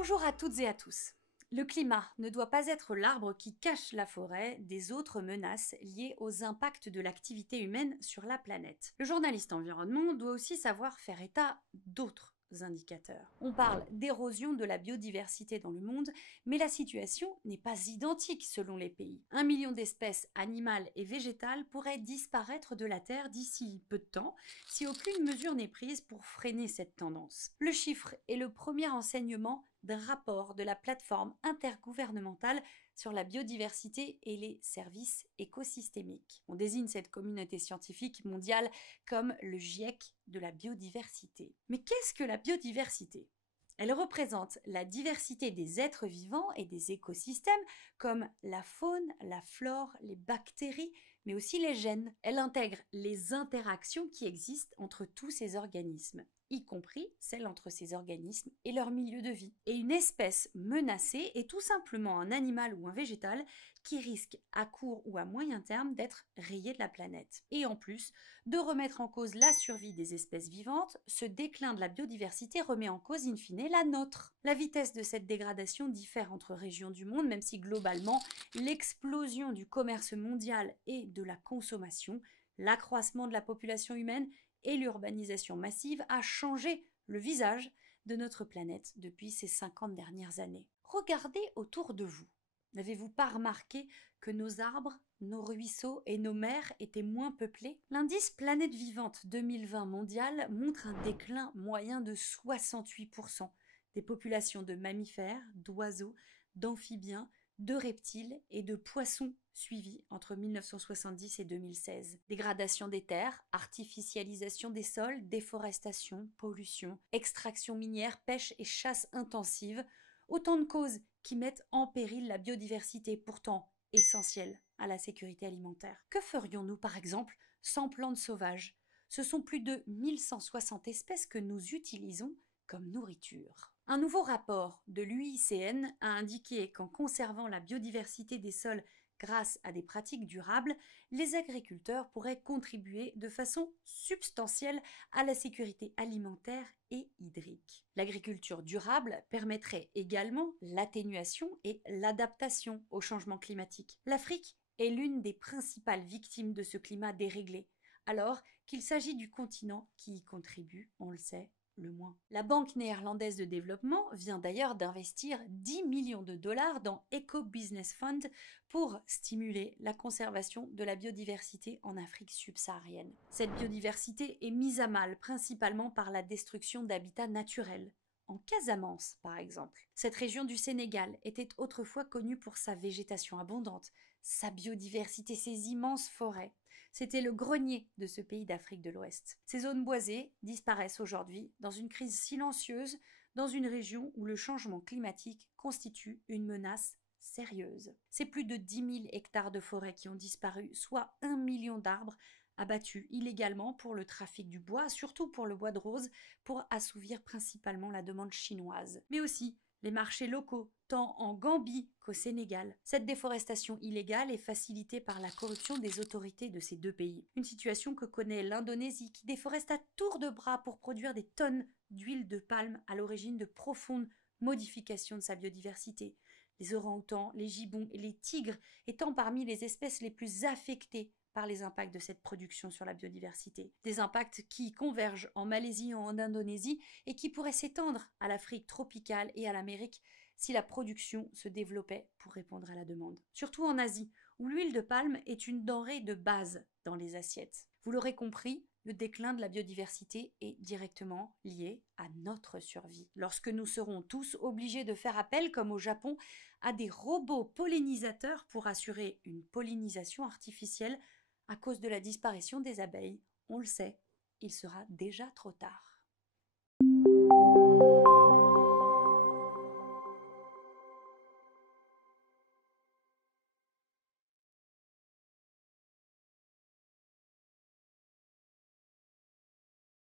Bonjour à toutes et à tous. Le climat ne doit pas être l'arbre qui cache la forêt des autres menaces liées aux impacts de l'activité humaine sur la planète. Le journaliste environnement doit aussi savoir faire état d'autres indicateurs. On parle d'érosion de la biodiversité dans le monde, mais la situation n'est pas identique selon les pays. 1 million d'espèces animales et végétales pourraient disparaître de la Terre d'ici peu de temps si aucune mesure n'est prise pour freiner cette tendance. Le chiffre est le premier enseignement d'un rapport de la plateforme intergouvernementale sur la biodiversité et les services écosystémiques. On désigne cette communauté scientifique mondiale comme le GIEC de la biodiversité. Mais qu'est-ce que la biodiversité ? Elle représente la diversité des êtres vivants et des écosystèmes comme la faune, la flore, les bactéries, mais aussi les gènes. Elle intègre les interactions qui existent entre tous ces organismes, y compris celles entre ces organismes et leur milieu de vie. Et une espèce menacée est tout simplement un animal ou un végétal qui risque à court ou à moyen terme d'être rayé de la planète. Et en plus de remettre en cause la survie des espèces vivantes, ce déclin de la biodiversité remet en cause in fine la nôtre. La vitesse de cette dégradation diffère entre régions du monde, même si globalement l'explosion du commerce mondial et de la consommation, l'accroissement de la population humaine et l'urbanisation massive a changé le visage de notre planète depuis ces 50 dernières années. Regardez autour de vous. N'avez-vous pas remarqué que nos arbres, nos ruisseaux et nos mers étaient moins peuplés ? L'indice Planète Vivante 2020 mondial montre un déclin moyen de 68% des populations de mammifères, d'oiseaux, d'amphibiens, de reptiles et de poissons suivis entre 1970 et 2016. Dégradation des terres, artificialisation des sols, déforestation, pollution, extraction minière, pêche et chasse intensive, autant de causes qui mettent en péril la biodiversité pourtant essentielle à la sécurité alimentaire. Que ferions-nous par exemple sans plantes sauvages ? Ce sont plus de 1160 espèces que nous utilisons comme nourriture. Un nouveau rapport de l'UICN a indiqué qu'en conservant la biodiversité des sols grâce à des pratiques durables, les agriculteurs pourraient contribuer de façon substantielle à la sécurité alimentaire et hydrique. L'agriculture durable permettrait également l'atténuation et l'adaptation au changement climatique. L'Afrique est l'une des principales victimes de ce climat déréglé, alors qu'il s'agit du continent qui y contribue, on le sait, le moins. La Banque néerlandaise de développement vient d'ailleurs d'investir 10 millions de dollars dans Eco Business Fund pour stimuler la conservation de la biodiversité en Afrique subsaharienne. Cette biodiversité est mise à mal principalement par la destruction d'habitats naturels. En Casamance, par exemple. Cette région du Sénégal était autrefois connue pour sa végétation abondante, sa biodiversité, ses immenses forêts. C'était le grenier de ce pays d'Afrique de l'Ouest. Ces zones boisées disparaissent aujourd'hui dans une crise silencieuse, dans une région où le changement climatique constitue une menace sérieuse. C'est plus de 10 000 hectares de forêt qui ont disparu, soit 1 million d'arbres abattus illégalement pour le trafic du bois, surtout pour le bois de rose, pour assouvir principalement la demande chinoise. Mais aussi les marchés locaux, tant en Gambie qu'au Sénégal. Cette déforestation illégale est facilitée par la corruption des autorités de ces deux pays. Une situation que connaît l'Indonésie, qui déforeste à tour de bras pour produire des tonnes d'huile de palme à l'origine de profondes modifications de sa biodiversité. Les orang-outans, les gibbons et les tigres étant parmi les espèces les plus affectées par les impacts de cette production sur la biodiversité. Des impacts qui convergent en Malaisie et en Indonésie et qui pourraient s'étendre à l'Afrique tropicale et à l'Amérique si la production se développait pour répondre à la demande. Surtout en Asie, où l'huile de palme est une denrée de base dans les assiettes. Vous l'aurez compris, le déclin de la biodiversité est directement lié à notre survie. Lorsque nous serons tous obligés de faire appel, comme au Japon, à des robots pollinisateurs pour assurer une pollinisation artificielle à cause de la disparition des abeilles, on le sait, il sera déjà trop tard.